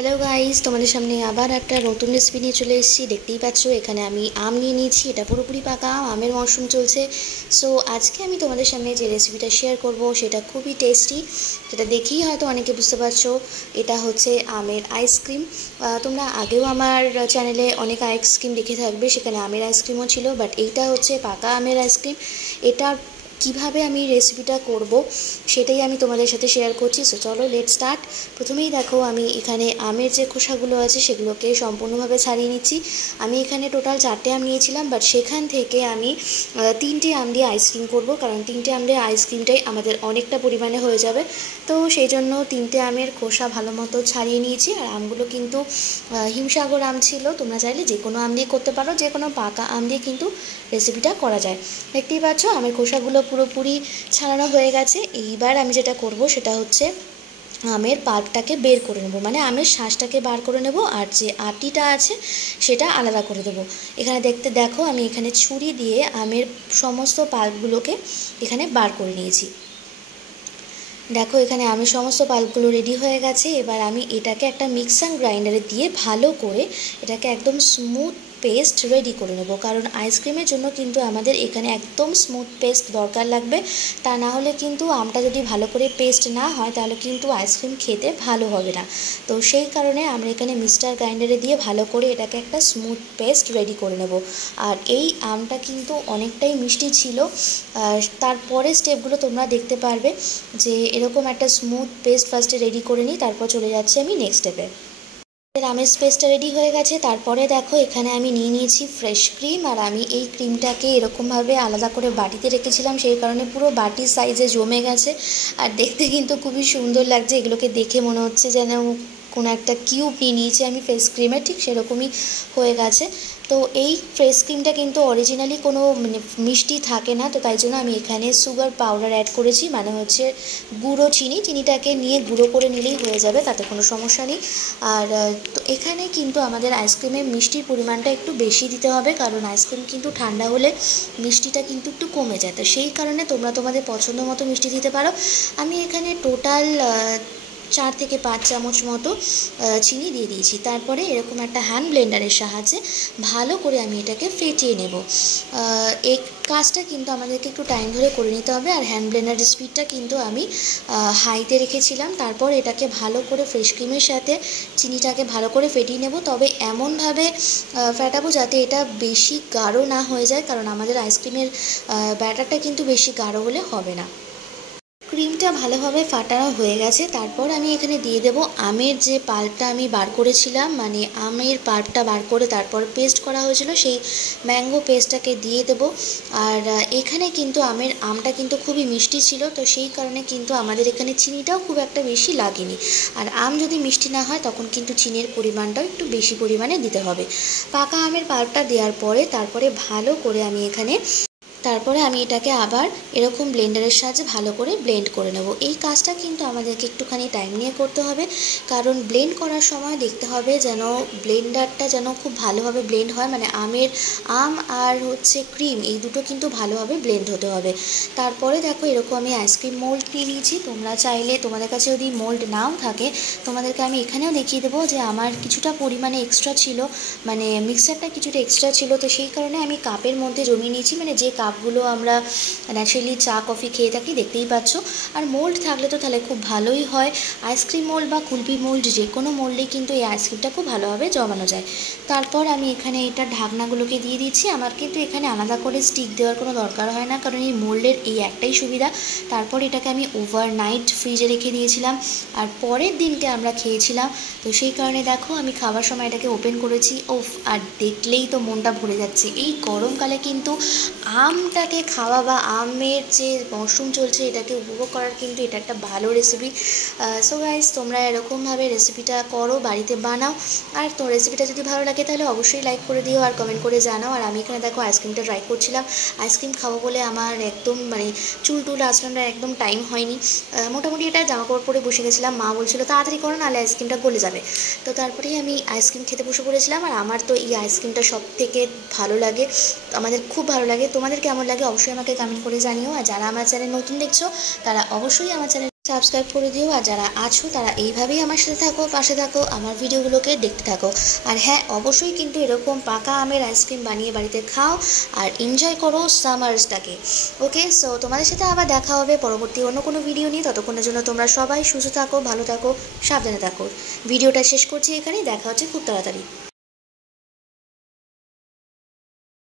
Hello guys, তোমাদের সামনে আবার একটা নতুন রেসিপি নিয়ে চলে এসেছি। দেখতেই পাচ্ছ এখানে আমি আম নিয়ে নিয়েছি। এটা পুরোপুরি পাকা আম, আমের মরশুম চলছে। সো আজকে আমি তোমাদের সামনে যে রেসিপিটা শেয়ার করব সেটা খুবই টেস্টি। যেটা দেখেই হয়তো অনেকে বুঝতে পারছো, এটা হচ্ছে আমের আইসক্রিম। তোমরা আগেও আমার চ্যানেলে অনেক আইসক্রিম দেখে থাকবে, সেখানে আমের আইসক্রিমও ছিল, বাট এইটা হচ্ছে পাকা আমের আইসক্রিম। এটা কিভাবে আমি রেসিপিটা করব সেটাই আমি তোমাদের সাথে শেয়ার করছি। সো চলো লেট স্টার্ট। প্রথমেই দেখো আমি এখানে আমের যে খোসাগুলো আছে সেগুলোকে সম্পূর্ণভাবে ছাড়িয়ে নিচ্ছি। আমি এখানে টোটাল 4টে আম নিয়েছিলাম, বাট সেখান থেকে আমি 3টে আম দিয়ে আইসক্রিম করব, কারণ 3টে আম দিয়ে আইসক্রিমটাই আমাদের অনেকটা পরিমাণে হয়ে যাবে। তো সেই জন্য 3টে আমের খোসা ভালো মতো ছাড়িয়ে নিয়েছি। আর আমগুলো কিন্তু হিমসাগর আম ছিল। তোমরা চাইলে যে কোনো আম দিয়ে করতে পারো, যে কোনো পাকা আম দিয়ে কিন্তু রেসিপিটা করা যায়। দেখতেই পাচ্ছ আমের খোসাগুলো পুরোপুরি ছাড়ানো হয়ে গেছে। এইবার আমি যেটা করব সেটা হচ্ছে আমের পাল্পটাকে বের করে নেব, মানে আমের শাঁসটাকে বার করে নেব, আর যে আটিটা আছে সেটা আলাদা করে দেবো। এখানে দেখো আমি এখানে ছুরি দিয়ে আমের সমস্ত পাল্পগুলোকে এখানে বার করে নিয়েছি। দেখো এখানে আমের সমস্ত পাল্পগুলো রেডি হয়ে গেছে। এবার আমি এটাকে একটা মিক্সার গ্রাইন্ডারে দিয়ে ভালো করে এটাকে একদম স্মুথ পেস্ট রেডি করে নেব, কারণ আইসক্রিমের জন্য কিন্তু আমাদের এখানে একদম স্মুথ পেস্ট দরকার লাগবে। তা না হলে কিন্তু আমটা যদি ভালো করে পেস্ট না হয় তাহলে কিন্তু আইসক্রিম খেতে ভালো হবে না। তো সেই কারণে আমরা এখানে মিক্সার গ্রাইন্ডারে দিয়ে ভালো করে এটাকে একটা স্মুথ পেস্ট রেডি করে নেব। আর এই আমটা কিন্তু অনেকটাই মিষ্টি ছিল। তারপরে স্টেপগুলো তোমরা দেখতে পারবে যে এরকম একটা স্মুথ পেস্ট ফার্স্টে রেডি করে নিই, তারপর চলে যাচ্ছি আমি নেক্সট স্টেপে। আমের পেস্টটা রেডি হয়ে গেছে। তারপরে দেখো এখানে আমি নিয়ে নিয়েছি ফ্রেশ ক্রিম, আর আমি এই ক্রিমটাকে এরকমভাবে আলাদা করে বাটিতে রেখেছিলাম, সেই কারণে পুরো বাটির সাইজে জমে গেছে। আর দেখতে কিন্তু খুবই সুন্দর লাগছে। এগুলোকে দেখে মনে হচ্ছে যেন কোনো একটা কিউব নিয়ে নিয়েছি আমি ফেস ক্রিমের, ঠিক সেরকমই হয়ে গেছে। তো এই ফ্রেশ ক্রিমটা কিন্তু অরিজিনালি কোনো মিষ্টি থাকে না, তো তাই জন্য আমি এখানে সুগার পাউডার অ্যাড করেছি, মানে হচ্ছে গুঁড়ো চিনিটাকে নিয়ে গুঁড়ো করে নিলেই হয়ে যাবে, তাতে কোনো সমস্যা নেই। আর তো এখানে কিন্তু আমাদের আইসক্রিমে মিষ্টির পরিমাণটা একটু বেশি দিতে হবে, কারণ আইসক্রিম কিন্তু ঠান্ডা হলে মিষ্টিটা কিন্তু একটু কমে যায়। তো সেই কারণে তোমরা তোমাদের পছন্দ মতো মিষ্টি দিতে পারো। আমি এখানে টোটাল 4 থেকে 5 চামচ মতো চিনি দিয়ে দিয়েছি। তারপরে এরকম একটা হ্যান্ড ব্লেন্ডারের সাহায্যে ভালো করে আমি এটাকে ফেটিয়ে নেব। এই কাজটা কিন্তু আমাদেরকে একটু টাইম ধরে করে নিতে হবে। আর হ্যান্ড ব্লেন্ডারের স্পিডটা কিন্তু আমি হাইতে রেখেছিলাম। তারপর এটাকে ভালো করে ফ্রেশ ক্রিমের সাথে চিনিটাকে ভালো করে ফেটিয়ে নেব, তবে এমনভাবে ফেটাবো যাতে এটা বেশি গাঢ় না হয়ে যায়, কারণ আমাদের আইসক্রিমের ব্যাটারটা কিন্তু বেশি গাঢ় হলে হবে না। ক্রিমটা ভালোভাবে ফাটানো হয়ে গেছে। তারপর আমি এখানে দিয়ে দেব আমের যে পাল্পটা আমি বার করেছিলাম, মানে আমের পাল্পটা বার করে তারপর পেস্ট করা হয়েছিল, সেই ম্যাঙ্গো পেস্টটাকে দিয়ে দেব। আর এখানে কিন্তু আমটা কিন্তু খুবই মিষ্টি ছিল, তো সেই কারণে কিন্তু আমাদের এখানে চিনিটাও খুব একটা বেশি লাগেনি। আর আম যদি মিষ্টি না হয় তখন কিন্তু চিনির পরিমাণটাও একটু বেশি পরিমাণে দিতে হবে। পাকা আমের পাল্পটা দেওয়ার পরে তারপরে ভালো করে তারপরে আমি এটাকে আবার এরকম ব্লেন্ডারের সাহায্যে ভালো করে ব্লেন্ড করে নেব। এই কাজটা কিন্তু আমাদেরকে একটুখানি টাইম নিয়ে করতে হবে, কারণ ব্লেন্ড করার সময় দেখতে হবে যেন ব্লেন্ডারটা যেন খুব ভালোভাবে ব্লেন্ড হয়, মানে আম আর হচ্ছে ক্রিম এই দুটো কিন্তু ভালোভাবে ব্লেন্ড হতে হবে। তারপরে দেখো এরকম আমি আইসক্রিম মোল্ড নিয়ে নিয়েছি। তোমরা চাইলে, তোমাদের কাছে যদি মোল্ড নাও থাকে, তোমাদেরকে আমি এখানেও দেখিয়ে দেবো যে আমার কিছুটা পরিমাণে এক্সট্রা ছিল, মানে মিক্সারটা কিছুটা এক্সট্রা ছিল, তো সেই কারণে আমি কাপের মধ্যে জমিয়ে নিয়েছি, মানে যে কাপগুলো আমরা ন্যাচারালি চা কফি খেয়ে থাকি, দেখতেই পাচ্ছ। আর মোল্ড থাকলে তো তাহলে খুব ভালোই হয়। আইসক্রিম মোল্ড বা কুলপি মোল্ড যে কোনো মোল্ডেই কিন্তু এই আইসক্রিমটা খুব ভালোভাবে জমানো যায়। তারপর আমি এখানে এটা ঢাকনাগুলোকে দিয়ে দিচ্ছি। আমার কিন্তু এখানে আলাদা করে স্টিক দেওয়ার কোনো দরকার হয় না, কারণ এই মোল্ডের এই একটাই সুবিধা। তারপর এটাকে আমি ওভারনাইট ফ্রিজে রেখে দিয়েছিলাম, আর পরের দিনকে আমরা খেয়েছিলাম। তো সেই কারণে দেখো আমি খাবার সময় এটাকে ওপেন করেছি। আর দেখলেই তো মনটা ভরে যাচ্ছে। এই গরমকালে কিন্তু আমটাকে খাওয়া বা আমের যে মরশুম চলছে এটাকে উপভোগ করার কিন্তু এটা একটা ভালো রেসিপি। সো গাইস, তোমরা এরকমভাবে রেসিপিটা করো, বাড়িতে বানাও। আর তো রেসিপিটা যদি ভালো লাগে তাহলে অবশ্যই লাইক করে দিও আর কমেন্ট করে জানাও। আর আমি এখানে দেখো আইসক্রিমটা ট্রাই করছিলাম। আইসক্রিম খাবো বলে আমার একদম চুল আঁচড়ানোর একদম টাইম হয়নি। মোটামুটি এটা জামাকাপড় পরে বসে গেছিলাম। মা বলছিল তাড়াতাড়ি করো, নাহলে আইসক্রিমটা গলে যাবে। তো তারপরেই আমি আইসক্রিম খেতে বসে পড়েছিলাম। আর আমার তো এই আইসক্রিমটা সব থেকে ভালো লাগে, আমাদের খুব ভালো লাগে। তোমাদের কেমন লাগে অবশ্যই আমাকে কমেন্ট করে জানিও। আর যারা আমার চ্যানেল নতুন দেখছো তারা অবশ্যই আমার চ্যানেল সাবস্ক্রাইব করে দিও। আর যারা আছো তারা এইভাবেই আমার সাথে থাকো, পাশে থাকো, আমার ভিডিওগুলোকে দেখতে থাকো। আর হ্যাঁ, অবশ্যই কিন্তু এরকম পাকা আমের আইসক্রিম বানিয়ে বাড়িতে খাও আর এনজয় করো সামার্সটাকে। ওকে, সো তোমাদের সাথে আবার দেখা হবে পরবর্তী অন্য কোনো ভিডিও নিয়ে। ততক্ষণের জন্য তোমরা সবাই সুস্থ থাকো, ভালো থাকো, সাবধানে থাকো। ভিডিওটা শেষ করছি এখানেই, দেখা হচ্ছে খুব তাড়াতাড়ি।